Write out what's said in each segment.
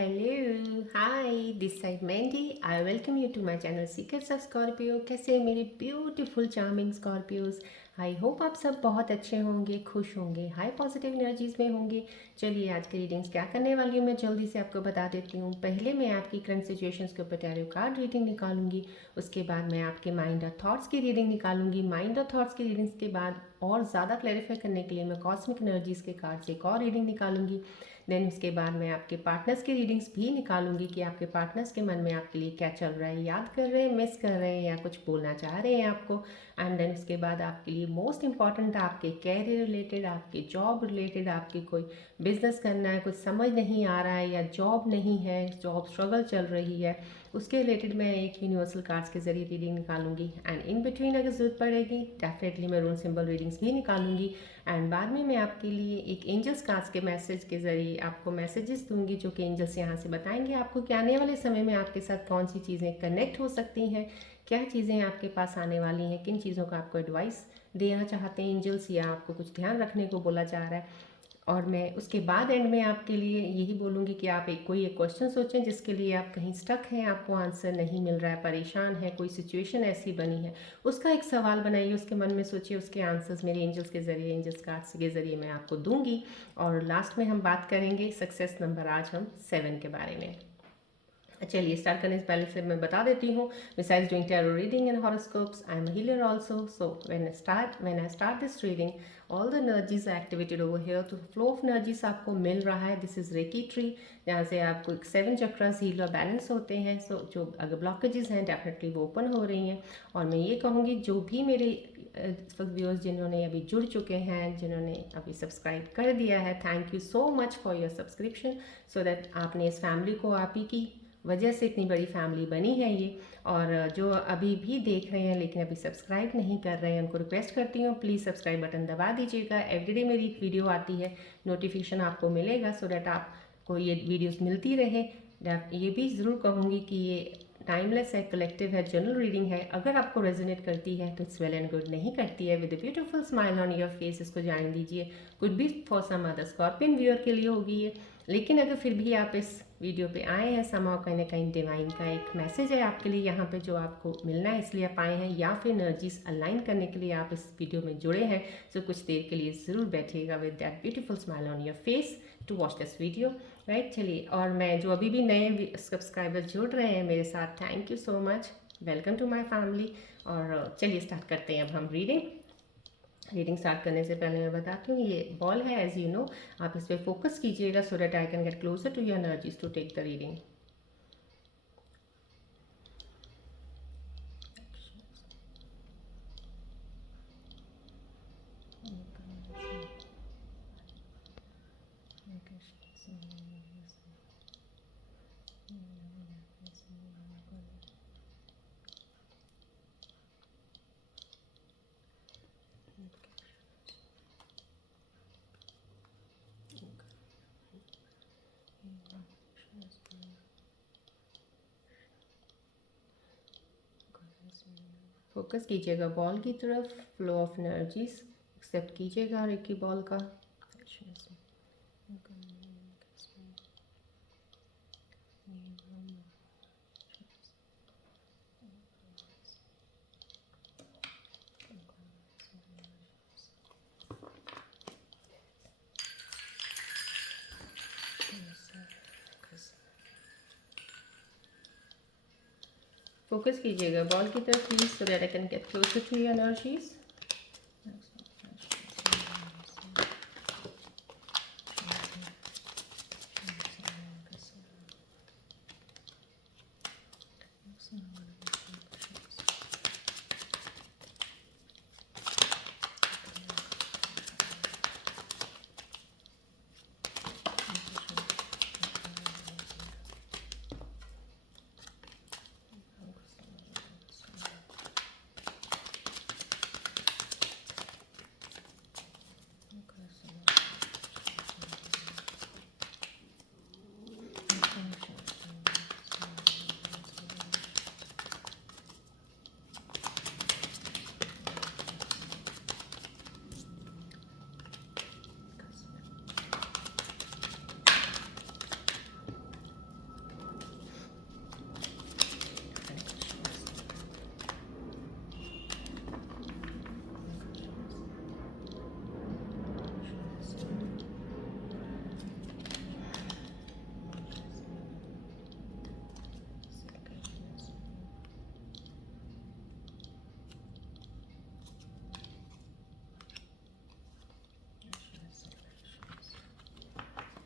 Hello, hi, this side Mandy. I welcome you to my channel Secrets of Scorpio. कैसे हैं मेरे beautiful charming Scorpios. I hope आप सब बहुत अच्छे होंगे, खुश होंगे, हाई पॉजिटिव एनर्जीज में होंगे। चलिए आज की रीडिंग्स क्या करने वाली हूँ मैं जल्दी से आपको बता देती हूँ। पहले मैं आपकी करंट सिचुएशंस के ऊपर टैरो कार्ड रीडिंग निकालूंगी। उसके बाद मैं आपके माइंड और थॉट्स की रीडिंग निकालूंगी। माइंड और थॉट्स की रीडिंग्स के बाद और ज़्यादा क्लैरिफाई करने के लिए मैं कॉस्मिक एनर्जीज के कार्ड से एक और रीडिंग निकालूंगी। देन उसके बाद मैं आपके पार्टनर्स की रीडिंग्स भी निकालूंगी कि आपके पार्टनर्स के मन में आपके लिए क्या चल रहा है, याद कर रहे हैं, मिस कर रहे हैं या कुछ बोलना चाह रहे हैं आपको। एंड देन उसके बाद आपके लिए मोस्ट इंपॉर्टेंट आपके कैरियर रिलेटेड, आपके जॉब रिलेटेड, आपकी कोई बिजनेस करना है, कुछ समझ नहीं आ रहा है या जॉब नहीं है, जॉब स्ट्रगल चल रही है, उसके रिलेटेड मैं एक यूनिवर्सल कार्ड्स के जरिए रीडिंग निकालूंगी। एंड इन बिटवीन अगर जरूरत पड़ेगी डेफिनेटली मैं रून सिंबल रीडिंग्स भी निकालूंगी। एंड बाद में मैं आपके लिए एक एंजल्स कार्ड्स के मैसेज के जरिए आपको मैसेजेस दूंगी जो कि एंजल्स यहाँ से बताएंगे आपको कि आने वाले समय में आपके साथ कौन सी चीज़ें कनेक्ट हो सकती हैं, क्या चीज़ें आपके पास आने वाली हैं, किन चीज़ों का आपको एडवाइस देना चाहते हैं एंजल्स या आपको कुछ ध्यान रखने को बोला जा रहा है। और मैं उसके बाद एंड में आपके लिए यही बोलूँगी कि आप कोई एक क्वेश्चन सोचें जिसके लिए आप कहीं स्टक हैं, आपको आंसर नहीं मिल रहा है, परेशान है, कोई सिचुएशन ऐसी बनी है, उसका एक सवाल बनाइए, उसके मन में सोचिए, उसके आंसर्स मेरे एंजल्स के ज़रिए, एंजल्स कार्ड्स के ज़रिए मैं आपको दूंगी। और लास्ट में हम बात करेंगे सक्सेस नंबर, आज हम 7 के बारे में। चलिए स्टार्ट करने से पहले से मैं बता देती हूँ, besides doing tarot reading and horoscopes I am a healer also, so when I start this reading all the energies are activated over here, तो flow of energies आपको मिल रहा है। दिस इज रेकी ट्री जहाँ से आपको 7 chakras heal और balance होते हैं। सो जो अगर ब्लॉकेजेस हैं डेफिनेटली वो ओपन हो रही हैं। और मैं ये कहूँगी जो भी मेरे इस वक्त व्यूअर्स जिन्होंने अभी जुड़ चुके हैं, जिन्होंने अभी सब्सक्राइब कर दिया है, thank you so much for your subscription, so that आपने इस फैमिली को, आप ही की वजह से इतनी बड़ी फैमिली बनी है ये। और जो अभी भी देख रहे हैं लेकिन अभी सब्सक्राइब नहीं कर रहे हैं, उनको रिक्वेस्ट करती हूँ प्लीज़ सब्सक्राइब बटन दबा दीजिएगा। एवरीडे मेरी एक वीडियो आती है, नोटिफिकेशन आपको मिलेगा, सो डैट आपको ये वीडियोस मिलती रहे। ये भी ज़रूर कहूँगी कि ये टाइमलेस है, कलेक्टिव है, जनरल रीडिंग है। अगर आपको रेजोनेट करती है तो इट्स वेल एंड गुड, नहीं करती है with a beautiful smile on your face, इसको जाने दीजिए। Could be for some other scorpion viewer के लिए होगी ये, लेकिन अगर फिर भी आप इस वीडियो पे आए हैं, समाओ कहीं ना कहीं डिवाइन का एक मैसेज है आपके लिए यहाँ पे जो आपको मिलना है, इसलिए आप आए हैं, या फिर एनर्जीज अलाइन करने के लिए आप इस वीडियो में जुड़े हैं। सो कुछ देर के लिए ज़रूर बैठिएगा with that beautiful smile on your face to watch this video, right. चलिए, और मैं जो अभी भी नए सब्सक्राइबर जुड़ रहे हैं मेरे साथ, thank you so much, welcome to my family. और चलिए स्टार्ट करते हैं अब हम रीडिंग स्टार्ट करने से पहले मैं बताती हूँ, ये बॉल है एज यू नो, आप इस पर फोकस कीजिएगा so that I can get closer to your energies to take the reading. Focus कीजिएगा बॉल की तरफ, फ्लो ऑफ एनर्जीज एक्सेप्ट कीजिएगा हर एक की बॉल का। फोकस कीजिएगा बॉल की तरफ please, so that I can get closer to your energies.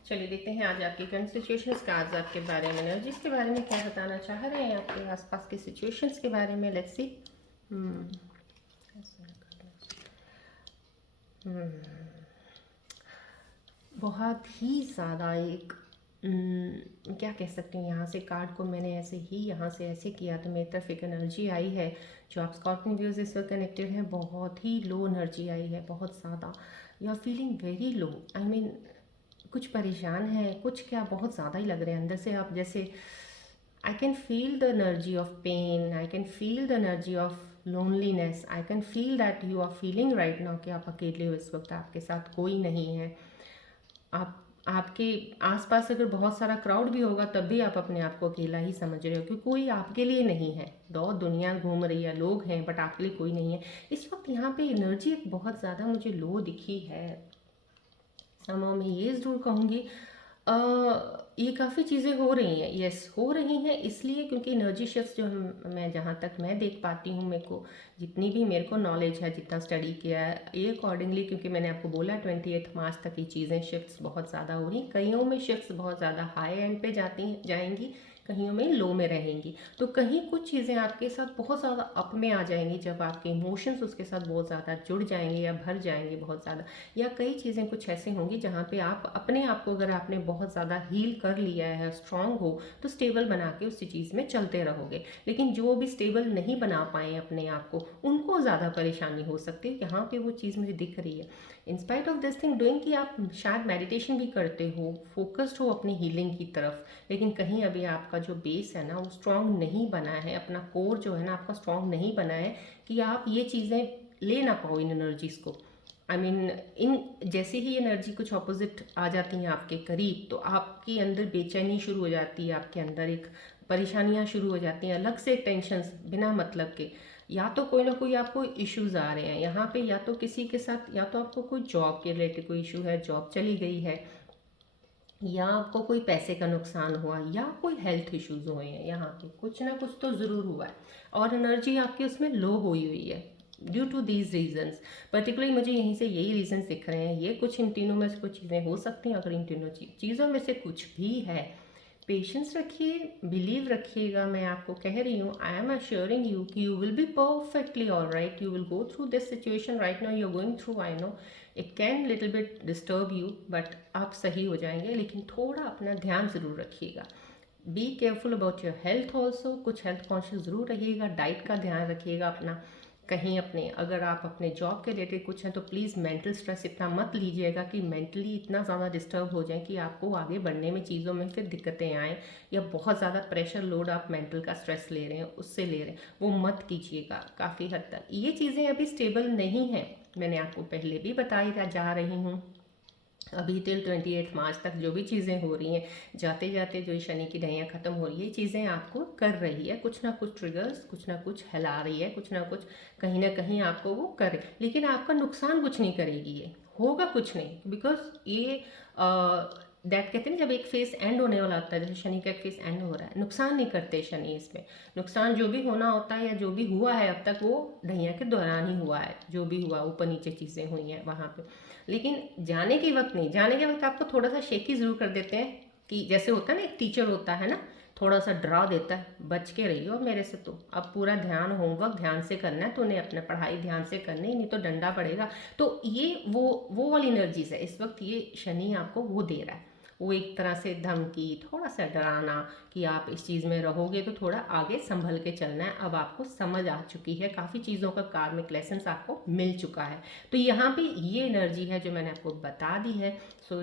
चलिए देखते हैं आज आपकी करंट सिचुएशंस का, आज आपके बारे में, एनर्जीज के बारे में क्या बताना चाह रहे हैं, आपके आसपास की सिचुएशंस के बारे में। Let's see. बहुत ही ज़्यादा एक क्या कह सकती हूँ, यहाँ से कार्ड को मैंने ऐसे ही यहाँ से ऐसे किया तो मेरी तरफ एक एनर्जी आई है। जो आप स्कॉर्पियन व्यूज इस वक्त कनेक्टेड हैं, बहुत ही लो एनर्जी आई है, बहुत ज़्यादा। You are feeling very low. I mean कुछ परेशान है, कुछ क्या बहुत ज़्यादा ही लग रहे हैं अंदर से आप, जैसे I can feel the energy of pain, I can feel the energy of loneliness, I can feel that you are feeling right now कि आप अकेले हो इस वक्त, आपके साथ कोई नहीं है। आप आपके आसपास अगर बहुत सारा क्राउड भी होगा तब भी आप अपने आप को अकेला ही समझ रहे हो, क्योंकि कोई आपके लिए नहीं है। दो दुनिया घूम रही है, लोग हैं, बट आपके लिए कोई नहीं है इस वक्त। यहाँ पे एनर्जी एक बहुत ज़्यादा मुझे लो दिखी है। समय मैं ये ज़रूर कहूँगी, ये काफ़ी चीज़ें हो रही हैं, यस हो रही हैं, इसलिए क्योंकि एनर्जी शिफ्ट्स जो मैं जहाँ तक मैं देख पाती हूँ, मेरे को जितनी भी मेरे को नॉलेज है, जितना स्टडी किया है, ये अकॉर्डिंगली, क्योंकि मैंने आपको बोला 28 मार्च तक ये चीज़ें शिफ्ट्स बहुत ज़्यादा हो रही, कईयों में शिफ्ट्स बहुत ज़्यादा हाई एंड पे जाएंगी, कहीं में लो में रहेंगी। तो कहीं कुछ चीज़ें आपके साथ बहुत ज़्यादा अप में आ जाएंगी, जब आपके इमोशंस उसके साथ बहुत ज़्यादा जुड़ जाएंगे या भर जाएंगे बहुत ज़्यादा। या कई चीज़ें कुछ ऐसे होंगी जहाँ पे आप अपने आप को, अगर आपने बहुत ज़्यादा हील कर लिया है, स्ट्रांग हो, तो स्टेबल बना के उसी चीज़ में चलते रहोगे। लेकिन जो भी स्टेबल नहीं बना पाए अपने आप को, उनको ज़्यादा परेशानी हो सकती है। यहाँ पे वो चीज़ मुझे दिख रही है। In spite of this thing doing, कि आप शायद मेडिटेशन भी करते हो, फोकस्ड हो अपनी हीलिंग की तरफ, लेकिन कहीं अभी आपका जो बेस है ना वो स्ट्रांग नहीं बना है, अपना कोर जो है ना आपका स्ट्रांग नहीं बना है, कि आप ये चीज़ें ले ना पाओ इन एनर्जीज़ को। आई मीन इन जैसे ही एनर्जी कुछ ऑपोजिट आ जाती हैं आपके करीब, तो आपके अंदर बेचैनी शुरू हो जाती है, आपके अंदर एक परेशानियां शुरू हो जाती हैं, अलग से टेंशन्स बिना मतलब के। या तो कोई ना कोई आपको इश्यूज आ रहे हैं यहाँ पे, या तो किसी के साथ, या तो आपको कोई जॉब के रिलेटेड कोई इशू है, जॉब चली गई है, या आपको कोई पैसे का नुकसान हुआ, या कोई हेल्थ इश्यूज हुए हैं, यहाँ पे कुछ ना कुछ तो ज़रूर हुआ है, और एनर्जी आपकी उसमें लो हुई है due to these reasons. Particularly मुझे यहीं से यही रीजंस दिख रहे हैं। ये कुछ इन तीनों में से कुछ चीज़ें हो सकती हैं। अगर इन तीनों चीज़ों में से कुछ भी है, पेशेंस रखिए, बिलीव रखिएगा। मैं आपको कह रही हूँ, आई एम अश्योरिंग यू कि you will be perfectly all right. You will go through this situation right now you are going through. I know it can little bit disturb you, but आप सही हो जाएंगे। लेकिन थोड़ा अपना ध्यान ज़रूर रखिएगा। Be careful about your health also. कुछ हेल्थ कॉन्शियस ज़रूर रहिएगा, डाइट का ध्यान रखिएगा अपना। कहीं अपने, अगर आप अपने जॉब के रिलेटेड कुछ हैं तो प्लीज़ मेंटल स्ट्रेस इतना मत लीजिएगा कि मेंटली इतना ज़्यादा डिस्टर्ब हो जाए कि आपको आगे बढ़ने में, चीज़ों में फिर दिक्कतें आएँ, या बहुत ज़्यादा प्रेशर लोड आप मेंटल का स्ट्रेस ले रहे हैं, उससे ले रहे हैं, वो मत कीजिएगा। काफ़ी हद तक ये चीज़ें अभी स्टेबल नहीं हैं, मैंने आपको पहले भी बताई जा रही हूँ। अभी टिल 28 मार्च तक जो भी चीज़ें हो रही हैं, जाते जाते जो शनि की ढैया ख़त्म हो रही है, चीज़ें आपको कर रही है, कुछ ना कुछ ट्रिगर्स, कुछ ना कुछ हिला रही है, कुछ ना कुछ कहीं ना कहीं आपको वो करे, लेकिन आपका नुकसान कुछ नहीं करेगी, ये होगा कुछ नहीं। बिकॉज ये दैट कहते हैं जब एक फेस एंड होने वाला होता है, जैसे शनि का एक फेस एंड हो रहा है, नुकसान नहीं करते शनि इसमें। नुकसान जो भी होना होता है या जो भी हुआ है अब तक, वो ढैया के दौरान ही हुआ है। जो भी हुआ ऊपर नीचे चीज़ें हुई हैं वहाँ पे, लेकिन जाने के वक्त नहीं। जाने के वक्त आपको थोड़ा सा शेकी ज़रूर कर देते हैं, कि जैसे होता है ना, एक टीचर होता है ना, थोड़ा सा डरा देता है, बच के रहियो मेरे से, तो अब पूरा ध्यान, होमवर्क ध्यान से करना है, तो उन्हें अपना पढ़ाई ध्यान से करनी, नहीं तो डंडा पड़ेगा। तो ये वो वाली एनर्जीज है इस वक्त, ये शनि आपको वो दे रहा है। वो एक तरह से धमकी, थोड़ा सा डराना, कि आप इस चीज़ में रहोगे तो थोड़ा आगे संभल के चलना है। अब आपको समझ आ चुकी है, काफ़ी चीज़ों का कार्मिक लेसन आपको मिल चुका है। तो यहाँ पे ये एनर्जी है जो मैंने आपको बता दी है। So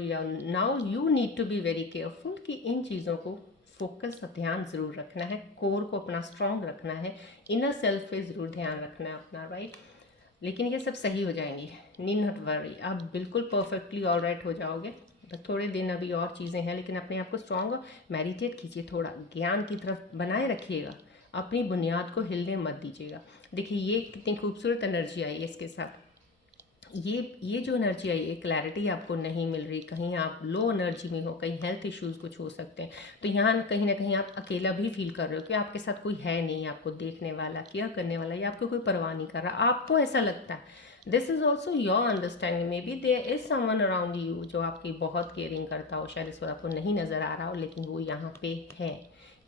now you need to be very careful कि इन चीज़ों को फोकस और ध्यान ज़रूर रखना है, कोर को अपना स्ट्रांग रखना है, इनर सेल्फ पे ज़रूर ध्यान रखना है अपना, राइट। लेकिन ये सब सही हो जाएंगी, नीड नॉट वरी, आप बिल्कुल परफेक्टली ऑल राइट हो जाओगे। बस थोड़े दिन अभी और चीज़ें हैं, लेकिन अपने आप को स्ट्रांग, मेडिटेट कीजिए, थोड़ा ज्ञान की तरफ बनाए रखिएगा, अपनी बुनियाद को हिलने मत दीजिएगा। देखिए ये कितनी खूबसूरत एनर्जी आई है इसके साथ। ये जो एनर्जी आई है, क्लैरिटी आपको नहीं मिल रही, कहीं आप लो एनर्जी में हो, कहीं हेल्थ इश्यूज कुछ हो सकते हैं, तो यहाँ कहीं ना कहीं आप अकेला भी फील कर रहे हो कि आपके साथ कोई है नहीं, आपको देखने वाला, केयर करने वाला, या आपको कोई परवाह नहीं कर रहा, आपको ऐसा लगता है। This is also your understanding, maybe there is someone around you जो आपकी बहुत केयरिंग करता हो, शायद इस वक्त आपको नहीं नज़र आ रहा हो लेकिन वो यहाँ पे है।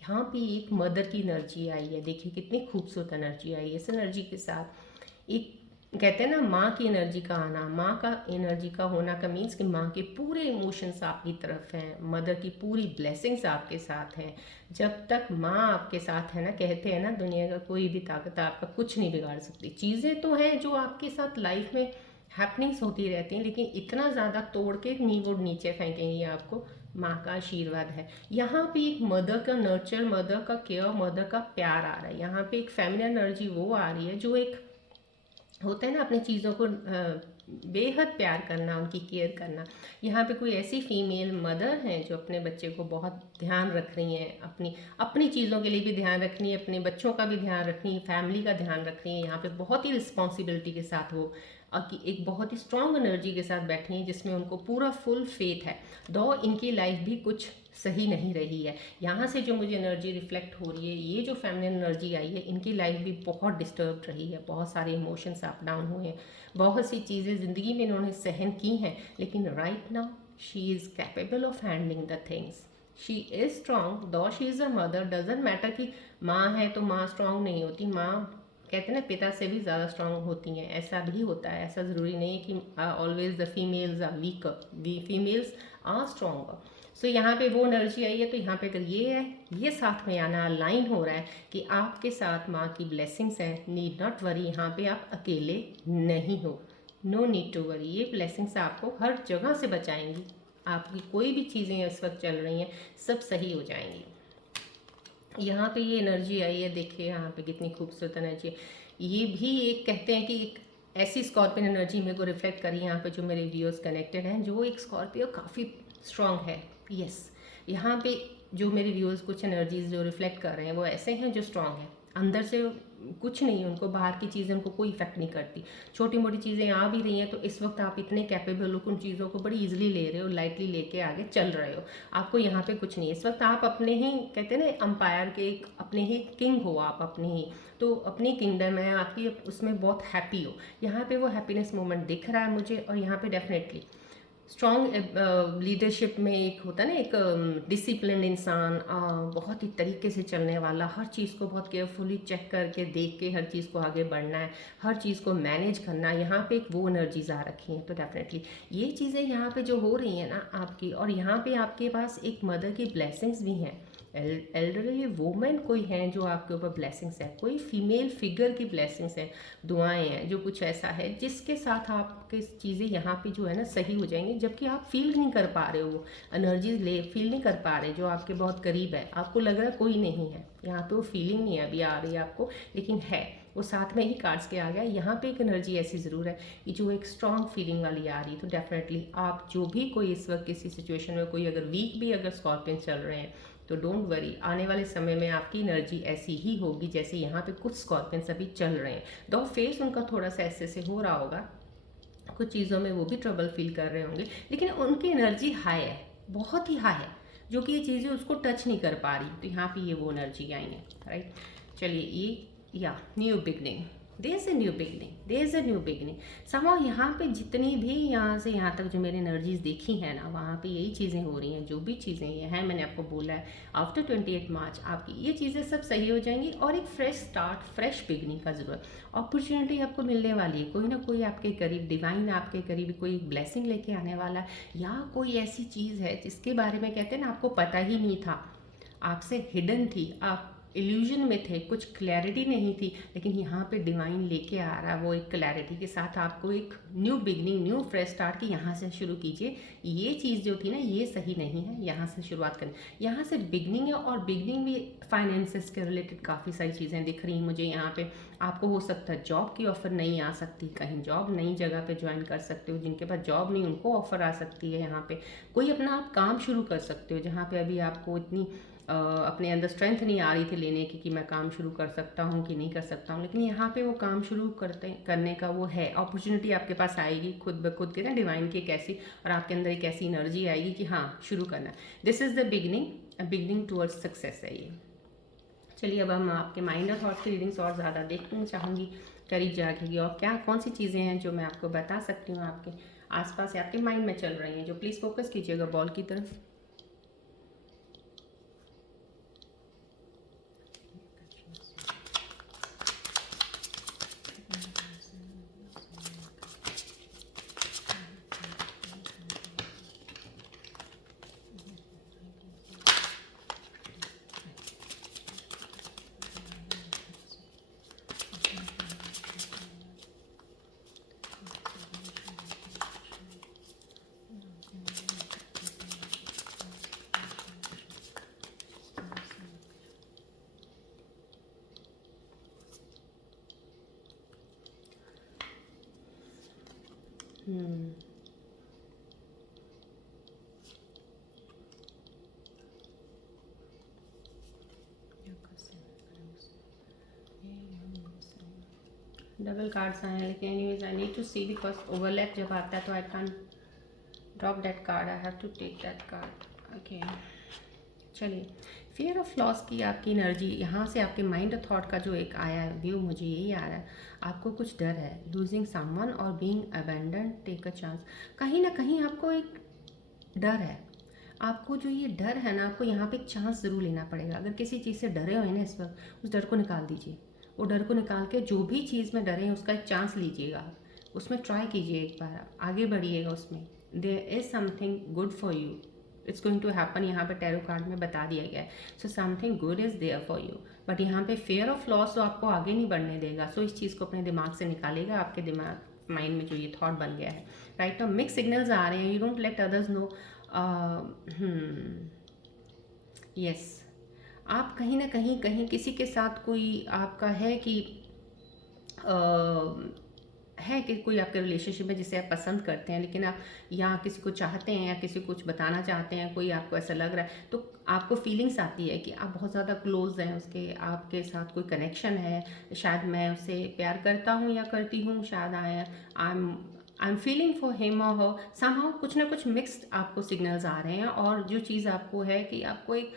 यहाँ पे एक मदर की एनर्जी आई है, देखिए कितनी खूबसूरत एनर्जी आई है। इस एनर्जी के साथ एक कहते हैं ना माँ की एनर्जी का आना, माँ का एनर्जी का होना का मीन्स कि माँ के पूरे इमोशंस आपकी तरफ हैं, मदर की पूरी ब्लेसिंग्स आपके साथ हैं। जब तक माँ आपके साथ है ना, कहते हैं ना दुनिया का कोई भी ताकत आपका कुछ नहीं बिगाड़ सकती। चीज़ें तो हैं जो आपके साथ लाइफ में हैपनिंग्स होती रहती हैं, लेकिन इतना ज़्यादा तोड़ के नी वो नीचे फेंकेंगी आपको, माँ का आशीर्वाद है। यहाँ पे एक मदर का नर्चर, मदर का केयर, मदर का प्यार आ रहा है। यहाँ पे एक फेमिनिन एनर्जी वो आ रही है जो एक होता है ना अपनी चीज़ों को बेहद प्यार करना, उनकी केयर करना। यहाँ पे कोई ऐसी फीमेल मदर हैं जो अपने बच्चे को बहुत ध्यान रख रही हैं, अपनी अपनी चीज़ों के लिए भी ध्यान रख रही है, अपने बच्चों का भी ध्यान रख रही है, फैमिली का ध्यान रख रही है। यहाँ पे बहुत ही रिस्पॉन्सिबिलिटी के साथ वो कि एक बहुत ही स्ट्रॉन्ग एनर्जी के साथ बैठी हैं जिसमें उनको पूरा फुल फेथ है। दो इनकी लाइफ भी कुछ सही नहीं रही है। यहाँ से जो मुझे एनर्जी रिफ्लेक्ट हो रही है, ये जो फेमिनिन एनर्जी आई है, इनकी लाइफ भी बहुत डिस्टर्ब रही है, बहुत सारे इमोशंस अप डाउन हुए हैं, बहुत सी चीज़ें ज़िंदगी में इन्होंने सहन की हैं, लेकिन right now she is capable of handling the things. She is strong, though she is a mother. Doesn't matter कि माँ है तो माँ स्ट्रांग नहीं होती, माँ कहते हैं ना पिता से भी ज़्यादा स्ट्रांग होती हैं, ऐसा भी होता है। ऐसा ज़रूरी नहीं है कि always the females are weaker, the females are stronger. So यहाँ पे वो एनर्जी आई है, तो यहाँ पे अगर ये है, ये साथ में आना लाइन हो रहा है कि आपके साथ माँ की ब्लेसिंग्स हैं, नीड नॉट वरी, यहाँ पे आप अकेले नहीं हो, नो नीड टू वरी। ये ब्लेसिंग्स आपको हर जगह से बचाएंगी, आपकी कोई भी चीज़ें इस वक्त चल रही हैं सब सही हो जाएंगी। यहाँ पे ये एनर्जी आई है, देखिए यहाँ पे कितनी खूबसूरत एनर्जी है। ये भी एक कहते हैं कि एक ऐसी स्कॉर्पियन एनर्जी मेरे को रिफ्लेक्ट करी यहाँ पे जो मेरे व्यूअर्स कनेक्टेड हैं, जो एक स्कॉर्पियो काफ़ी स्ट्रॉन्ग है। यस, यहाँ पे जो मेरे व्यूअर्स कुछ एनर्जीज जो रिफ्लेक्ट कर रहे हैं वो ऐसे हैं जो स्ट्रॉन्ग हैं, अंदर से कुछ नहीं, उनको बाहर की चीज़ें उनको कोई इफेक्ट नहीं करती। छोटी मोटी चीज़ें आ भी रही हैं तो इस वक्त आप इतने कैपेबल हो, उन चीज़ों को बड़ी इजीली ले रहे हो, लाइटली लेके आगे चल रहे हो। आपको यहाँ पे कुछ नहीं है इस वक्त, आप अपने ही कहते हैं ना अंपायर के एक अपने ही किंग हो, आप अपने ही तो अपनी किंगडम है आपकी, उसमें बहुत हैप्पी हो। यहाँ पे वो हैप्पीनेस मोमेंट दिख रहा है मुझे। और यहाँ पे डेफिनेटली स्ट्रॉन्ग लीडरशिप में एक होता है ना एक डिसिप्लिन इंसान, बहुत ही तरीके से चलने वाला, हर चीज़ को बहुत केयरफुली चेक करके देख के हर चीज़ को आगे बढ़ना है, हर चीज़ को मैनेज करना है। यहाँ पे एक वो एनर्जीज आ रखी हैं। तो डेफिनेटली ये चीज़ें यहाँ पे जो हो रही हैं ना आपकी, और यहाँ पे आपके पास एक मदर की ब्लेसिंग्स भी हैं, एल्डरली वुमेन कोई हैं जो आपके ऊपर ब्लेसिंग्स है, कोई फीमेल फिगर की ब्लेसिंग्स हैं, दुआएं हैं, जो कुछ ऐसा है जिसके साथ आपके चीज़ें यहाँ पे जो है ना सही हो जाएंगी। जबकि आप फील नहीं कर पा रहे हो, एनर्जीज ले फील नहीं कर पा रहे, जो आपके बहुत करीब है, आपको लग रहा है कोई नहीं है यहाँ पे, वो फीलिंग नहीं है अभी आ रही है आपको, लेकिन है वो साथ में ही कार्ड्स के आ गया। यहाँ पे एक एनर्जी ऐसी ज़रूर है कि जो एक स्ट्रॉन्ग फीलिंग वाली आ रही है। तो डेफिनेटली आप जो भी कोई इस वक्त किसी सिचुएशन में कोई अगर वीक भी अगर स्कॉर्पियन चल रहे हैं तो डोंट वरी, आने वाले समय में आपकी एनर्जी ऐसी ही होगी जैसे यहाँ पे कुछ स्कॉर्पियंस अभी चल रहे हैं। दो फेस उनका थोड़ा सा ऐसे से हो रहा होगा, कुछ चीज़ों में वो भी ट्रबल फील कर रहे होंगे, लेकिन उनकी एनर्जी हाई है, बहुत ही हाई है, जो कि ये चीज़ें उसको टच नहीं कर पा रही। तो यहाँ पे ये वो एनर्जी आई है, राइट। चलिए ये या new beginning, there is a new beginning, there is a new beginning. Somehow यहाँ पे जितनी भी यहाँ से यहाँ तक जो मेरी एनर्जीज देखी हैं ना, वहाँ पे यही चीज़ें हो रही हैं, जो भी चीज़ें ये हैं मैंने आपको बोला है आफ्टर 28 मार्च आपकी ये चीज़ें सब सही हो जाएंगी। और एक फ्रेश स्टार्ट, फ्रेश बिगनिंग का ज़रूरत, अपॉर्चुनिटी आपको मिलने वाली है, कोई ना कोई आपके करीब डिवाइन आपके करीब कोई ब्लेसिंग लेके आने वाला है, या कोई ऐसी चीज़ है जिसके बारे में कहते हैं ना आपको पता ही नहीं था, आपसे हिडन थी, आप इल्यूजन में थे, कुछ क्लैरिटी नहीं थी, लेकिन यहाँ पे डिवाइन लेके आ रहा है वो एक क्लैरिटी के साथ आपको एक new beginning, new fresh start की यहाँ से शुरू कीजिए। ये चीज़ जो थी ना ये सही नहीं है, यहाँ से शुरुआत करें, यहाँ से बिगनिंग है। और बिगनिंग भी फाइनेंसेस के रिलेटेड काफ़ी सारी चीज़ें दिख रही हैं मुझे यहाँ पे। आपको हो सकता है जॉब की ऑफ़र नहीं आ सकती, कहीं जॉब नई जगह पे ज्वाइन कर सकते हो, जिनके पास जॉब नहीं उनको ऑफ़र आ सकती है। यहाँ पे कोई अपना आप काम शुरू कर सकते हो जहाँ पे अभी आपको इतनी अपने अंदर स्ट्रेंथ नहीं आ रही थी लेने की कि मैं काम शुरू कर सकता हूँ कि नहीं कर सकता हूँ, लेकिन यहाँ पे वो काम शुरू करने का वो है, अपॉर्चुनिटी आपके पास आएगी खुद ब खुद के ना, डिवाइन की एक ऐसी, और आपके अंदर एक ऐसी एनर्जी आएगी कि हाँ शुरू करना। This is the beginning, beginning towards success है ये। चलिए अब हम आपके माइंड और थॉट्स की रीडिंग्स और ज़्यादा देखना चाहूँगी, करीब जागेगी। और क्या कौन सी चीज़ें हैं जो मैं आपको बता सकती हूँ आपके आसपास या आपके माइंड में चल रही हैं, जो प्लीज़ फोकस कीजिएगा बॉल की तरफ। डबल कार्ड्स आए हैं, लेकिन anyways I need to see because overlap जब आता है तो I can drop that card, I have to take that card. Okay, चलिए, फियर ऑफ लॉस की आपकी एनर्जी यहाँ से आपके माइंड और थॉट का जो एक आया है व्यू, मुझे यही आ रहा है, आपको कुछ डर है लूजिंग समवन और being abandon, take a chance. कहीं ना कहीं आपको एक डर है, आपको जो ये डर है ना, आपको यहाँ पे एक चांस ज़रूर लेना पड़ेगा। अगर किसी चीज़ से डरे हुए हैं ना इस वक्त, उस डर को निकाल दीजिए। वो डर को निकाल के जो भी चीज़ में डरे हैं उसका एक चांस लीजिएगा, उसमें ट्राई कीजिए, एक बार आगे बढ़िएगा उसमें। There is something good for you, it's going to happen. यहाँ पे टैरो कार्ड में बता दिया गया है, so something good is there for you. But यहाँ पे फेयर ऑफ लॉस तो आपको आगे नहीं बढ़ने देगा। सो इस चीज़ को अपने दिमाग से निकालेगा, आपके दिमाग माइंड में जो ये थॉट बन गया है। राइट, तो मिक्स सिग्नल्स आ रहे हैं, you don't let others know. Yes, आप कहीं ना कहीं किसी के साथ कोई आपका है कि है कि कोई आपके रिलेशनशिप में जिसे आप पसंद करते हैं, लेकिन आप या किसी को चाहते हैं या किसी को कुछ बताना चाहते हैं, कोई आपको ऐसा लग रहा है, तो आपको फीलिंग्स आती है कि आप बहुत ज़्यादा क्लोज हैं उसके, आपके साथ कोई कनेक्शन है, शायद मैं उससे प्यार करता हूँ या करती हूँ, शायद I am feeling for him और हर, समहाउ कुछ ना कुछ मिक्स्ड आपको सिग्नल्स आ रहे हैं। और जो चीज़ आपको है कि आपको एक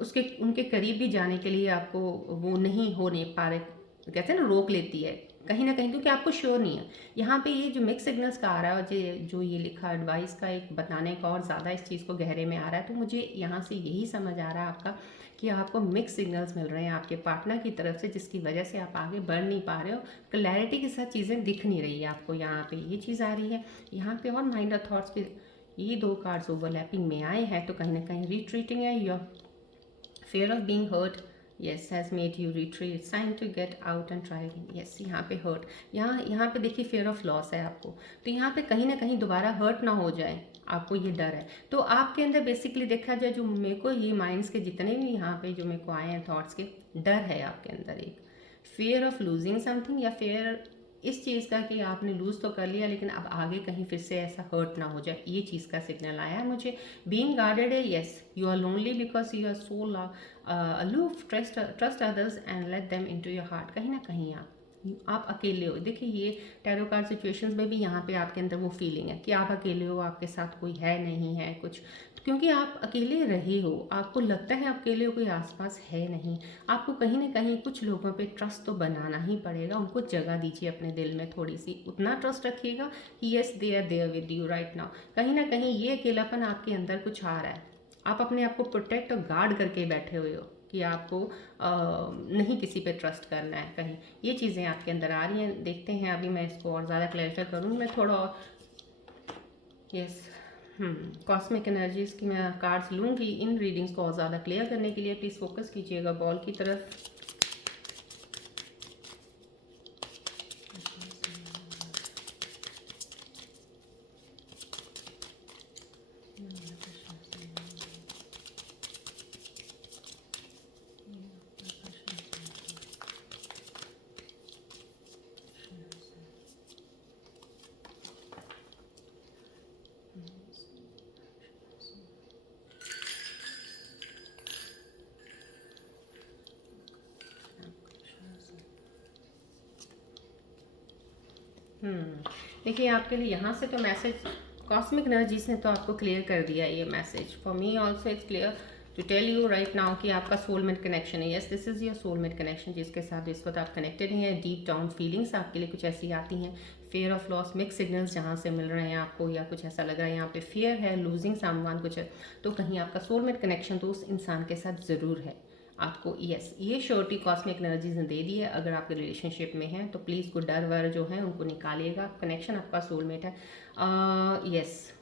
उसके उनके करीब भी जाने के लिए आपको वो नहीं हो नहीं पा रहे, कहते हैं ना रोक लेती है कहीं ना कहीं, क्योंकि आपको श्योर नहीं है। यहाँ पे ये जो मिक्स सिग्नल्स का आ रहा है और जो ये लिखा एडवाइस का एक बताने का और ज़्यादा इस चीज़ को गहरे में आ रहा है, तो मुझे यहाँ से यही समझ आ रहा है आपका कि आपको मिक्स सिग्नल्स मिल रहे हैं आपके पार्टनर की तरफ से, जिसकी वजह से आप आगे बढ़ नहीं पा रहे हो, क्लैरिटी के साथ चीज़ें दिख नहीं रही है आपको। यहाँ पे ये चीज़ आ रही है, यहाँ पे और माइंड और थॉट्स के ये दो कार्ड्स ओवरलैपिंग में आए हैं, तो कहीं ना कहीं रिट्रीटिंग है, your fear of being hurt, yes, has made you retreat, it's time to get out and try again। yes, यहाँ पे hurt, यहाँ पे देखिए fear of loss है आपको, तो यहाँ पे कहीं ना कहीं दोबारा hurt ना हो जाए, आपको ये डर है। तो आपके अंदर बेसिकली देखा जाए, जो मेरे को ये माइंड्स के जितने भी यहाँ पे जो मेरे को आए हैं थॉट्स के, डर है आपके अंदर एक fear of losing something, या fear इस चीज़ का कि आपने लूज़ तो कर लिया लेकिन अब आगे कहीं फिर से ऐसा हर्ट ना हो जाए, ये चीज़ का सिग्नल आया है मुझे। बीइंग गार्डेड है, yes, you are lonely because you are so aloof, trust others and let them into your heart. कहीं ना कहीं आप अकेले हो। देखिए ये टैरो कार्ड सिचुएशंस में भी यहाँ पे आपके अंदर वो फीलिंग है कि आप अकेले हो, आपके साथ कोई है नहीं है कुछ, क्योंकि आप अकेले रहे हो, आपको लगता है अकेले हो, कोई आसपास है नहीं। आपको कहीं ना कहीं कुछ लोगों पे ट्रस्ट तो बनाना ही पड़ेगा, उनको जगह दीजिए अपने दिल में, थोड़ी सी उतना ट्रस्ट रखिएगा कि yes they are there with you right now. कहीं ना कहीं ये अकेलापन आपके अंदर कुछ आ रहा है, आप अपने आप को प्रोटेक्ट और गार्ड करके बैठे हुए हो कि आपको नहीं किसी पे ट्रस्ट करना है कहीं, ये चीज़ें आपके अंदर आ रही हैं। देखते हैं, अभी मैं इसको और ज़्यादा क्लैरिफाई करूँगी, मैं थोड़ा और यस कॉस्मिक एनर्जीज़ की मैं कार्ड्स लूँगी इन रीडिंग्स को और ज़्यादा क्लियर करने के लिए। प्लीज़ फोकस कीजिएगा बॉल की तरफ। देखिए आपके लिए यहाँ से तो मैसेज कॉस्मिक एनर्जीज ने तो आपको क्लियर कर दिया ये message. For me also it's clear to tell you right now कि आपका सोलमेट कनेक्शन है। Yes, this is your soulmate connection, जिसके साथ इस वक्त आप कनेक्टेड हैं। डीप डाउन फीलिंग्स आपके लिए कुछ ऐसी आती हैं, fair of loss, mix signals जहाँ से मिल रहे हैं आपको, या कुछ ऐसा लग रहा है यहाँ पे फेयर है, लूजिंग सामान कुछ है, तो कहीं आपका सोलमेट कनेक्शन तो उस इंसान के साथ ज़रूर है आपको। यस, ये श्योरिटी कॉस्मिक एनर्जीज ने दे दी है। अगर आपके रिलेशनशिप में है तो प्लीज़ कोई डर वर जो है उनको निकालिएगा। कनेक्शन आपका सोलमेट है। यस,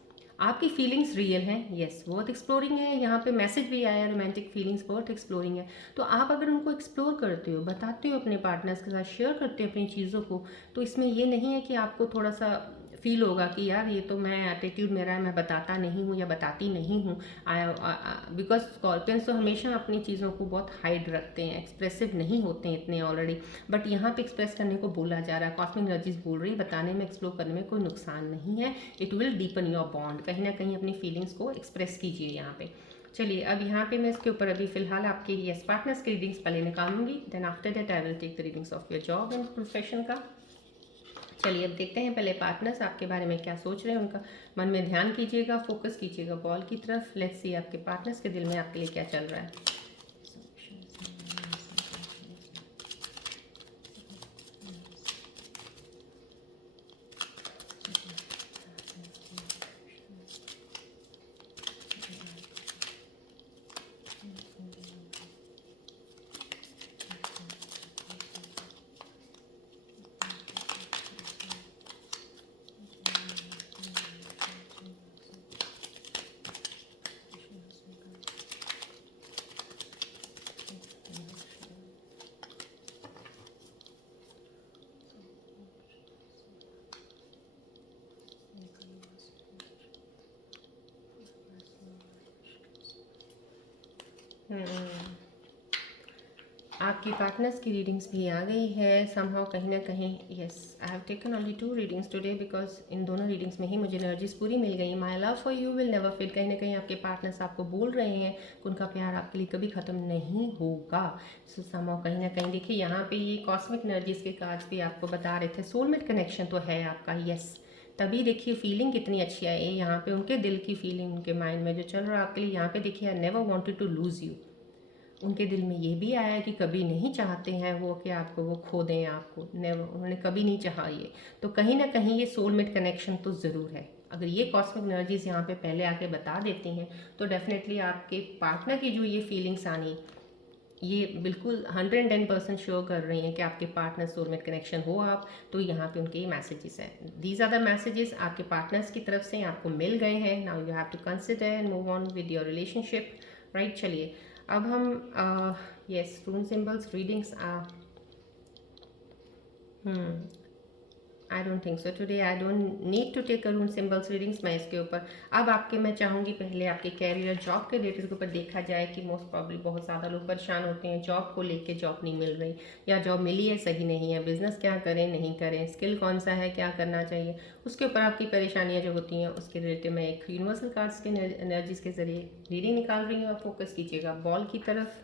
आपकी फीलिंग्स रियल हैं। यस, बहुत एक्सप्लोरिंग है। यहाँ पे मैसेज भी आया, रोमांटिक फीलिंग्स बहुत एक्सप्लोरिंग है। तो आप अगर उनको एक्सप्लोर करते हो, बताते हो अपने पार्टनर्स के साथ, शेयर करते हो अपनी चीज़ों को, तो इसमें ये नहीं है कि आपको थोड़ा सा फील होगा कि यार ये तो मैं एटीट्यूड मेरा है, मैं बताता नहीं हूँ या बताती नहीं हूँ। बिकॉज स्कॉर्पियंस तो हमेशा अपनी चीज़ों को बहुत हाइड रखते हैं, एक्सप्रेसिव नहीं होते हैं इतने ऑलरेडी, बट यहाँ पे एक्सप्रेस करने को बोला जा रहा है। कॉस्मिक एनर्जीज बोल रही है बताने में, एक्सप्लोर करने में कोई नुकसान नहीं है। It will deepen your bond. कहीं ना कहीं अपनी फीलिंग्स को एक्सप्रेस कीजिए यहाँ पे। चलिए, अब यहाँ पे मैं इसके ऊपर अभी फिलहाल आपके यस पार्टनर्स की रीडिंग्स पहले निकालूंगी, then after that I will take the readings of your job and profession का। चलिए, अब देखते हैं पहले पार्टनर्स आपके बारे में क्या सोच रहे हैं। उनका मन में ध्यान कीजिएगा, फोकस कीजिएगा बॉल की तरफ। लेट्स सी आपके पार्टनर्स के दिल में आपके लिए क्या चल रहा है। आपकी पार्टनर्स की रीडिंग्स भी आ गई है समहाउ कहीं ना कहीं। Yes, I have taken only 2 readings today because इन दोनों रीडिंग्स में ही मुझे एनर्जीज पूरी मिल गई। My love for you will never fade. कहीं ना कहीं आपके पार्टनर्स आपको बोल रहे हैं कि उनका प्यार आपके लिए कभी ख़त्म नहीं होगा। सो समहाउ कहीं ना कहीं देखिए, यहाँ पे ये कॉस्मिक एनर्जीज के कार्ड्स भी आपको बता रहे थे सोलमेट कनेक्शन तो है आपका। यस, तभी देखिए फीलिंग कितनी अच्छी आई है यहाँ पे, उनके दिल की फीलिंग, उनके माइंड में जो चल रहा है आपके लिए। यहाँ पे देखिए, I never wanted to lose you. उनके दिल में ये भी आया कि कभी नहीं चाहते हैं वो कि आपको वो खो दें, आपको नेवर, उन्होंने कभी नहीं चाहा ये। तो कहीं ना कहीं ये सोलमेट कनेक्शन तो ज़रूर है। अगर ये कॉस्मिक एनर्जीज यहाँ पे पहले आके बता देती हैं तो डेफिनेटली आपके पार्टनर की जो ये फीलिंग्स आनी, ये बिल्कुल 110% श्योर कर रही हैं कि आपके पार्टनर सोलमेट कनेक्शन हो आप। तो यहाँ पे उनके ये मैसेजेस हैं। दीज आर द मैसेजेस आपके पार्टनर्स की तरफ से आपको मिल गए हैं। Now you have to consider and move on with your relationship, right. चलिए, अब हम yes rune symbols readings I don't think so today, I don't need to take rune symbols readings. मैं इसके ऊपर अब आपके मैं चाहूँगी पहले आपके कैरियर जॉब के रिलेटेड के ऊपर देखा जाए कि मोस्ट प्रॉब्ली बहुत ज़्यादा लोग परेशान होते हैं जॉब को लेके, जॉब नहीं मिल रही या जॉब मिली है सही नहीं है, बिजनेस क्या करें नहीं करें, स्किल कौन सा है, क्या करना चाहिए, उसके ऊपर आपकी परेशानियाँ जो होती हैं उसके रिलेटेड मैं एक यूनिवर्सल कार्ड्स के एनर्जीज के जरिए रीडिंग निकाल रही हूँ। फोकस कीजिएगा बॉल की तरफ।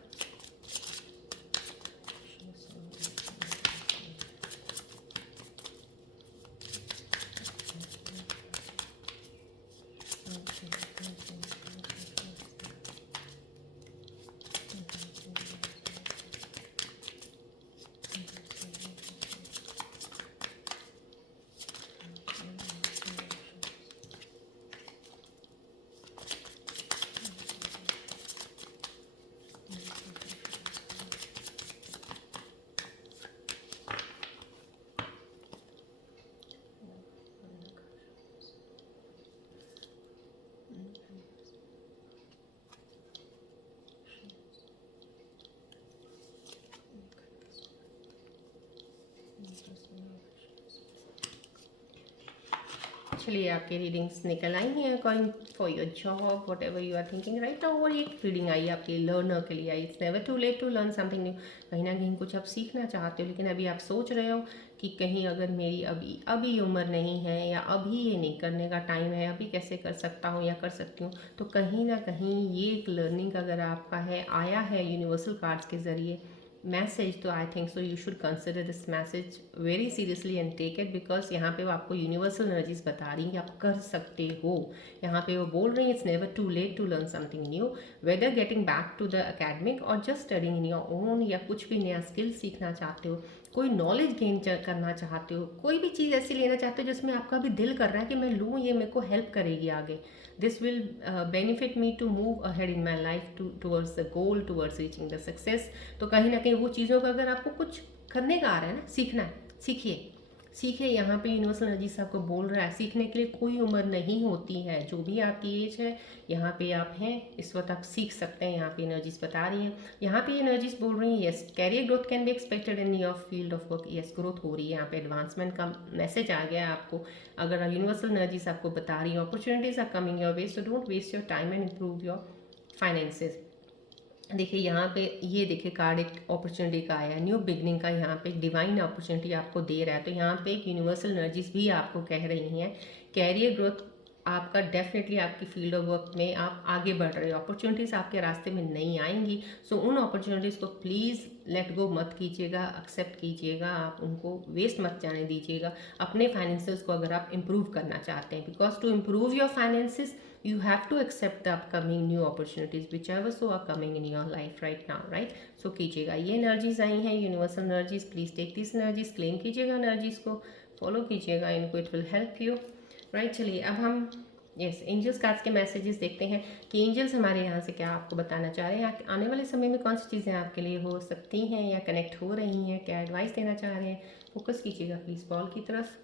चलिए, आपकी रीडिंग्स निकल आई हैं according for your job whatever you are thinking right now. और एक रीडिंग आई आपकी लर्नर के लिए आई। It's never too late to learn something new. कहीं ना कहीं कुछ आप सीखना चाहते हो, लेकिन अभी आप सोच रहे हो कि कहीं अगर मेरी अभी अभी उम्र नहीं है या अभी ये नहीं करने का टाइम है, अभी कैसे कर सकता हूँ या कर सकती हूँ। तो कहीं ना कहीं ये एक लर्निंग अगर आपका है, आया है यूनिवर्सल कार्ड्स के ज़रिए, मैसेज, तो I think so you should consider this message very seriously and take it, because यहाँ पे वो आपको यूनिवर्सल एनर्जीज बता रही हैं कि आप कर सकते हो। यहाँ पे वो बोल रही हैं it's never too late to learn something new, whether getting back to the academic और just studying in your own, या कुछ भी नया स्किल सीखना चाहते हो, कोई नॉलेज गेन करना चाहते हो, कोई भी चीज़ ऐसी लेना चाहते हो जिसमें आपका भी दिल कर रहा है कि मैं लूँ, ये मेरे को हेल्प करेगी आगे, this will benefit me to move ahead in my life towards the goal, towards reaching the success। तो कहीं ना कहीं वो चीज़ों का अगर आपको कुछ करने का आ रहा है ना, सीखना है, सीखिए सीखिए। यहाँ पे यूनिवर्सल एनर्जी आपको बोल रहा है सीखने के लिए कोई उम्र नहीं होती है, जो भी आपकी एज है यहाँ पे आप हैं इस वक्त आप सीख सकते हैं। यहाँ पे एनर्जीज बता रही हैं, यहाँ पे एनर्जीज बोल रही हैं yes career growth can be expected in your field of work, yes growth हो रही है, यहाँ पे एडवांसमेंट का मैसेज आ गया है आपको। अगर यूनिवर्सल एनर्जीज आपको बता रही हैं opportunities are coming your way, so don't waste your time and improve your finances. देखिए यहाँ पे ये देखिए कार्ड एक अपॉर्चुनिटी का आया है, न्यू बिगनिंग का, यहाँ पे एक डिवाइन अपॉर्चुनिटी आपको दे रहा है। तो यहाँ पे एक यूनिवर्सल एनर्जीज भी आपको कह रही हैं कैरियर ग्रोथ आपका डेफिनेटली आपकी फील्ड ऑफ वर्क में आप आगे बढ़ रहे हो, अपॉर्चुनिटीज़ आपके रास्ते में नहीं आएंगी। सो उन अपॉर्चुनिटीज़ को प्लीज़ लेट गो मत कीजिएगा, एक्सेप्ट कीजिएगा, आप उनको वेस्ट मत जाने दीजिएगा। अपने फाइनेंसेस को अगर आप इम्प्रूव करना चाहते हैं, because to improve your finances you have to accept the upcoming new opportunities whichever so are coming in your life right now, right? So कीजिएगा, ये एनर्जीज आई हैं universal energies, please take this energies, claim कीजिएगा energies को, follow कीजिएगा इनको, it will help you, right. चलिए अब हम यस एंजल्स कार्ड्स के मैसेजेस देखते हैं कि एंजल्स हमारे यहाँ से क्या आपको बताना चाह रहे हैं, आने वाले समय में कौन सी चीज़ें आपके लिए हो सकती हैं या कनेक्ट हो रही हैं, क्या एडवाइस देना चाह रहे हैं। फोकस कीजिएगा प्लीज़ बॉल की तरफ।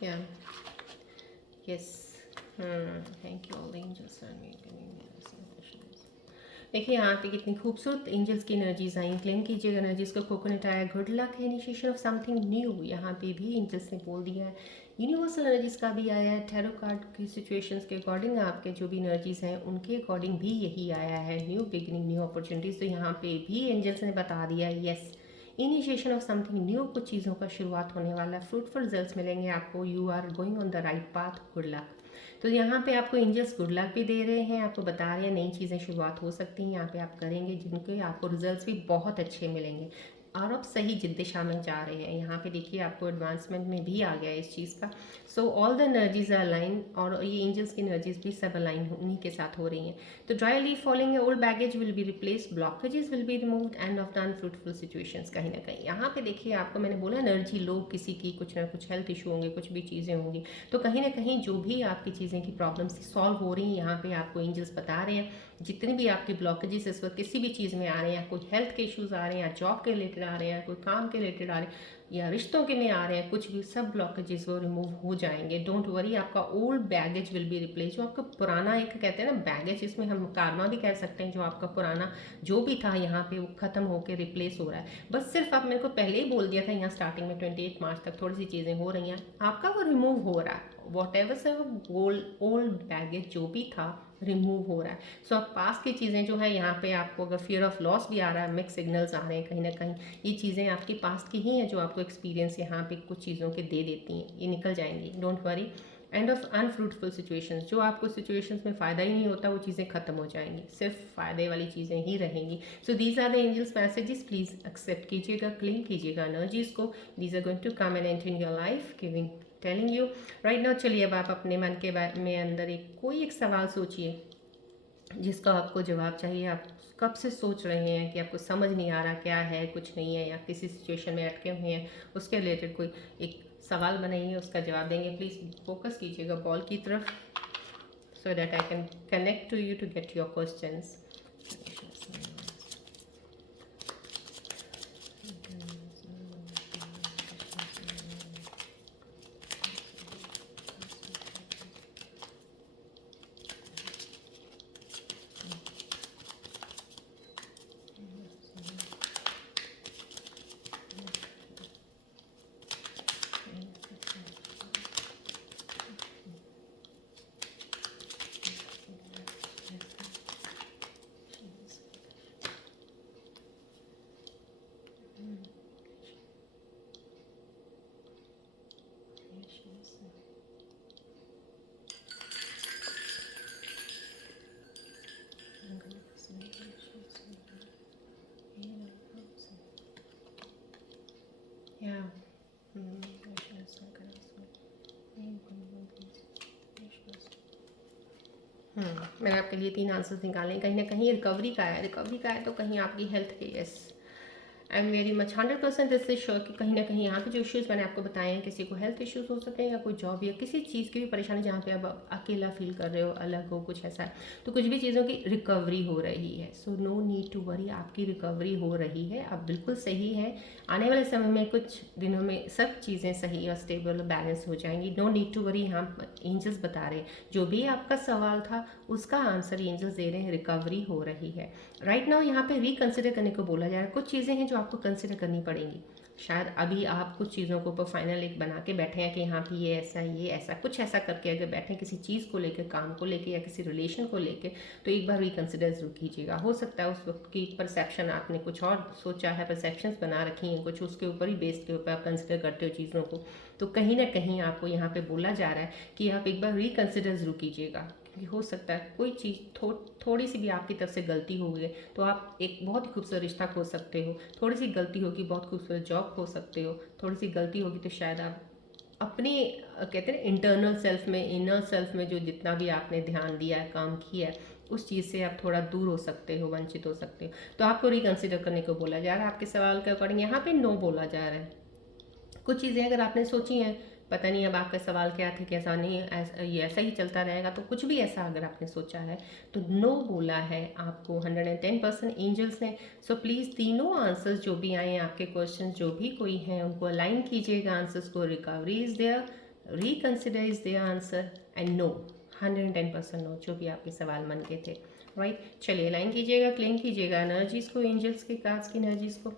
Yeah. Yes. Thank you all the angels and me giving me this information. देखिए यहाँ पे कितनी खूबसूरत एंजल्स की एनर्जीज आई, क्लेम कीजिएगा एनर्जीज को। कोकोनट आया, गुड लक है, इनिशिएशन ऑफ समथिंग न्यू, यहाँ पे भी एंजल्स ने बोल दिया है। यूनिवर्सल एनर्जीज का भी आया है, टैरो कार्ड की सिचुएशंस के अकॉर्डिंग आपके जो भी एनर्जीज हैं उनके अकॉर्डिंग भी यही आया है, न्यू बिगिनिंग न्यू अपॉर्चुनिटीज़। तो यहाँ पे भी एंजल्स ने बता दिया है yes initiation of something new, कुछ चीज़ों का शुरुआत होने वाला है, फ्रूटफुल रिजल्ट्स मिलेंगे आपको, you are going on the right path, good luck. तो यहाँ पे आपको एंजल्स गुड लक भी दे रहे हैं, आपको बता रहे हैं नई चीज़ें शुरुआत हो सकती हैं, यहाँ पे आप करेंगे जिनके आपको रिजल्ट्स भी बहुत अच्छे मिलेंगे और आप सही दिशा में जा रहे हैं। यहाँ पे देखिए आपको एडवांसमेंट में भी आ गया इस चीज़ का। So all the energies are align, और ये एंजल्स की एनर्जीज भी सब अलाइन उन्हीं के साथ हो रही हैं। तो ड्राई लीफ फॉलिंग है, old baggage will be replace, blockages will be removed, end of the unfruitful situations. कहीं ना कहीं यहाँ पे देखिए आपको मैंने बोला एनर्जी लो, किसी की कुछ ना कुछ हेल्थ इशू होंगे, कुछ भी चीज़ें होंगी, तो कहीं ना कहीं जो भी आपकी चीज़ें की प्रॉब्लम्स सॉल्व हो रही हैं, यहाँ पे आपको एंजल्स बता रहे हैं जितनी भी आपकी ब्लॉकेजेस इस वक्त किसी भी चीज़ में आ रहे हैं, कोई हेल्थ के इश्यूज़ आ रहे हैं, जॉब के रिलेटेड आ रहे हैं, कोई काम के रिलेटेड आ रहे हैं, या रिश्तों के में आ रहे हैं, कुछ भी सब ब्लॉकेजेस वो रिमूव हो जाएंगे। डोंट वरी, आपका old baggage will be replace, जो आपका पुराना एक कहते हैं ना बैगेज, इसमें हम कारमा भी कह सकते हैं, जो आपका पुराना जो भी था यहाँ पे वो खत्म होकर रिप्लेस हो रहा है। बस सिर्फ आप मेरे को पहले ही बोल दिया था यहाँ स्टार्टिंग में 28 मार्च तक थोड़ी सी चीज़ें हो रही हैं, आपका वो रिमूव हो रहा है, वॉट एवर से ओल्ड बैगेज जो भी था रिमूव हो रहा है। सो अब पास की चीज़ें जो है यहाँ पे आपको अगर फियर ऑफ लॉस भी आ रहा है, मिक्स सिग्नल्स आ रहे हैं कहीं ना कहीं, ये चीज़ें आपकी पास्ट की ही हैं जो आपको एक्सपीरियंस यहाँ पे कुछ चीज़ों के दे देती हैं, ये निकल जाएंगी, don't worry. End of unfruitful situations, जो आपको सिचुएशंस में फ़ायदा ही नहीं होता वो चीज़ें ख़त्म हो जाएंगी, सिर्फ फ़ायदे वाली चीज़ें ही रहेंगी. So these are the angels messages, please accept कीजिएगा, क्लेम कीजिएगा एनर्जीज को. These are going to come and enter in your life, giving telling you right now. चलिए अब आप अपने मन के में अंदर कोई एक सवाल सोचिए जिसका आपको जवाब चाहिए. आप कब से सोच रहे हैं कि आपको समझ नहीं आ रहा क्या है, कुछ नहीं है, या किसी सिचुएशन में अटके हुए हैं, उसके रिलेटेड कोई एक सवाल बनाइए, उसका जवाब देंगे. प्लीज़ फोकस कीजिएगा बॉल की तरफ, so that I can connect to you to get your questions. Yeah. मैंने आपके लिए 3 आंसर्स निकाले हैं. कहीं ना कहीं रिकवरी का है, रिकवरी का है तो कहीं आपकी हेल्थ के. Yes, I am very much 100% इससे श्योर कि कहीं ना कहीं यहाँ के जो इश्यूज़ मैंने आपको बताए हैं, किसी को हेल्थ इश्यूज़ हो सकते हैं या कोई जॉब या किसी चीज़ की भी परेशानी जहाँ पे आप अकेला फील कर रहे हो, अलग हो, कुछ ऐसा है, तो कुछ भी चीज़ों की रिकवरी हो रही है. So no need to worry, आपकी रिकवरी हो रही है, आप बिल्कुल सही है. आने वाले समय में कुछ दिनों में सब चीज़ें सही और स्टेबल और बैलेंस हो जाएंगी. No need to worry. यहाँ एंजल्स बता रहे हैं जो भी आपका सवाल था उसका आंसर एंजल्स दे रहे हैं, रिकवरी हो रही है. राइट नाउ यहाँ पे रिकंसिडर करने को बोला जा रहा है. कुछ चीज़ें हैं जो आपको कंसिडर करनी पड़ेंगी. शायद अभी आप कुछ चीज़ों को ऊपर फाइनल एक बना के बैठे हैं कि यहाँ पे ये ऐसा कुछ ऐसा करके अगर बैठे हैं किसी चीज़ को लेकर, काम को लेकर या किसी रिलेशन को लेकर, तो एक बार रिकंसिडर जरूर कीजिएगा. हो सकता है उस वक्त की परसेप्शन आपने कुछ और सोचा है, परसेप्शंस बना रखी हैं कुछ, उसके ऊपर ही बेस्ड के ऊपर आप कंसिडर करते हो चीज़ों को. तो कहीं ना कहीं आपको यहाँ पे बोला जा रहा है कि आप एक बार रिकंसिडर जरूर कीजिएगा. हो सकता है कोई चीज़ थोड़ी सी भी आपकी तरफ से गलती हो गई तो आप एक बहुत ही खूबसूरत रिश्ता खो सकते हो. थोड़ी सी गलती होगी बहुत खूबसूरत जॉब खो सकते हो. थोड़ी सी गलती होगी तो शायद आप अपने कहते हैं इंटरनल सेल्फ में, इनर सेल्फ में जो जितना भी आपने ध्यान दिया है, काम किया है, उस चीज़ से आप थोड़ा दूर हो सकते हो, वंचित हो सकते हो. तो आपको रिकंसिडर करने को बोला जा रहा है. आपके सवाल के अकॉर्डिंग यहाँ पे नो बोला जा रहा है. कुछ चीज़ें अगर आपने सोची हैं, पता नहीं अब आपका सवाल क्या था, कैसा नहीं, ये ऐसा ही चलता रहेगा, तो कुछ भी ऐसा अगर आपने सोचा है तो नो बोला है आपको 110% एंजल्स ने. सो प्लीज़ तीनों आंसर्स जो भी आए हैं, आपके क्वेश्चन जो भी कोई हैं, उनको अलाइन कीजिएगा आंसर्स को. Recovery is there, reconsider is there answer, and no 110% no, जो भी आपके सवाल मन के थे. राइट, चलिए अलाइन कीजिएगा, क्लेम कीजिएगा एनर्जीज़ को, एंजल्स के कार्ड्स की एनर्जीज़ को.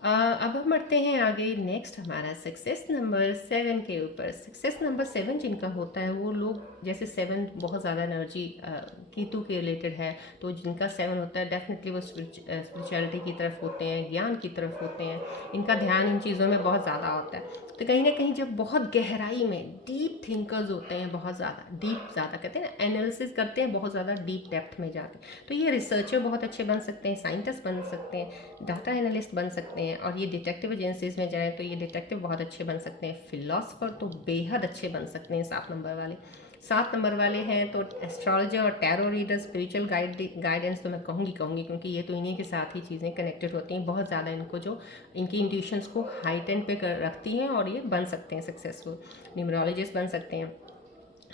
अब हम बढ़ते हैं आगे. नेक्स्ट हमारा सक्सेस नंबर 7 के ऊपर. सक्सेस नंबर 7 जिनका होता है वो लोग, जैसे 7 बहुत ज़्यादा एनर्जी केतु के रिलेटेड है, तो जिनका 7 होता है डेफिनेटली वो स्पिरिचुअलिटी की तरफ होते हैं, ज्ञान की तरफ होते हैं. इनका ध्यान इन चीज़ों में बहुत ज़्यादा होता है. तो कहीं ना कहीं जब बहुत गहराई में डीप थिंकर्स होते हैं, बहुत ज़्यादा डीप, ज़्यादा कहते हैं ना, एनालिसिस करते हैं बहुत ज़्यादा डीप डेप्थ में जाके, तो ये रिसर्चर बहुत अच्छे बन सकते हैं, साइंटिस्ट बन सकते हैं, डाटा एनालिस्ट बन सकते हैं. और ये डिटेक्टिव एजेंसीज में जाए तो ये डिटेक्टिव बहुत अच्छे बन सकते हैं. फिलोसफर तो बेहद अच्छे बन सकते हैं. 7 नंबर वाले हैं तो एस्ट्रोलॉजर और टैरो रीडर, स्पिरिचुअल गाइडेंस तो मैं कहूँगी क्योंकि ये तो इन्हीं के साथ ही चीज़ें कनेक्टेड होती हैं बहुत ज़्यादा. इनको जो इनकी इंट्यूशंस को हाइटेंड पे कर रखती हैं और ये बन सकते हैं सक्सेसफुल. न्यूमरोलॉजिस्ट बन सकते हैं.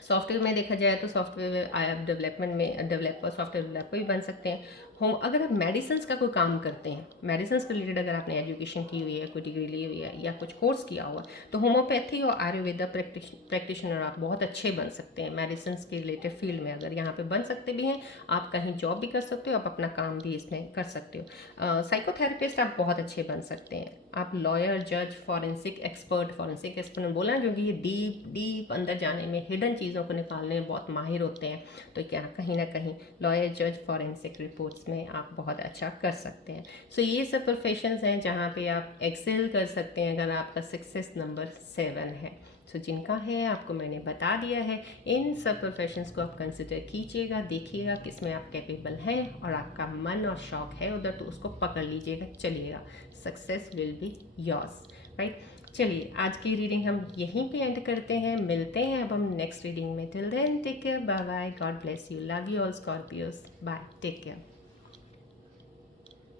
सॉफ्टवेयर में देखा जाए तो सॉफ्टवेयर डेवलपमेंट में डेवलपर, सॉफ्टवेयर डेवलपर भी बन सकते हैं. होम, अगर आप मेडिसिन का कोई काम करते हैं, मेडिसिन से रिलेटेड अगर आपने एजुकेशन की हुई है, कोई डिग्री ली हुई है या कुछ कोर्स किया हुआ, तो होम्योपैथी और आयुर्वेदा प्रैक्टिशनर आप बहुत अच्छे बन सकते हैं मेडिसिन के रिलेटेड फील्ड में. अगर यहाँ पे बन सकते भी हैं, आप कहीं जॉब भी कर सकते हो, आप अपना काम भी इसमें कर सकते हो. साइकोथेरेपिस्ट आप बहुत अच्छे बन सकते हैं. आप लॉयर, जज, फॉरेंसिक एक्सपर्ट बोला ना, क्योंकि ये डीप अंदर जाने में, हिडन चीज़ों को निकालने में बहुत माहिर होते हैं. तो क्या कहीं ना कहीं लॉयर, जज, फॉरेंसिक रिपोर्ट्स में आप बहुत अच्छा कर सकते हैं. सो ये सब प्रोफेशंस हैं जहाँ पे आप एक्सेल कर सकते हैं अगर आपका सक्सेस नंबर 7 है. सो जिनका है आपको मैंने बता दिया है, इन सब प्रोफेशंस को आप कंसिडर कीजिएगा, देखिएगा किसमें आप कैपेबल हैं और आपका मन और शौक है उधर तो उसको पकड़ लीजिएगा, चलिएगा, success will be yours, right. चलिए आज की रीडिंग हम यहीं पे एंड करते हैं, मिलते हैं अब हम नेक्स्ट रीडिंग में। Till then take care, bye bye, God bless you, love you all Scorpios, bye, take care.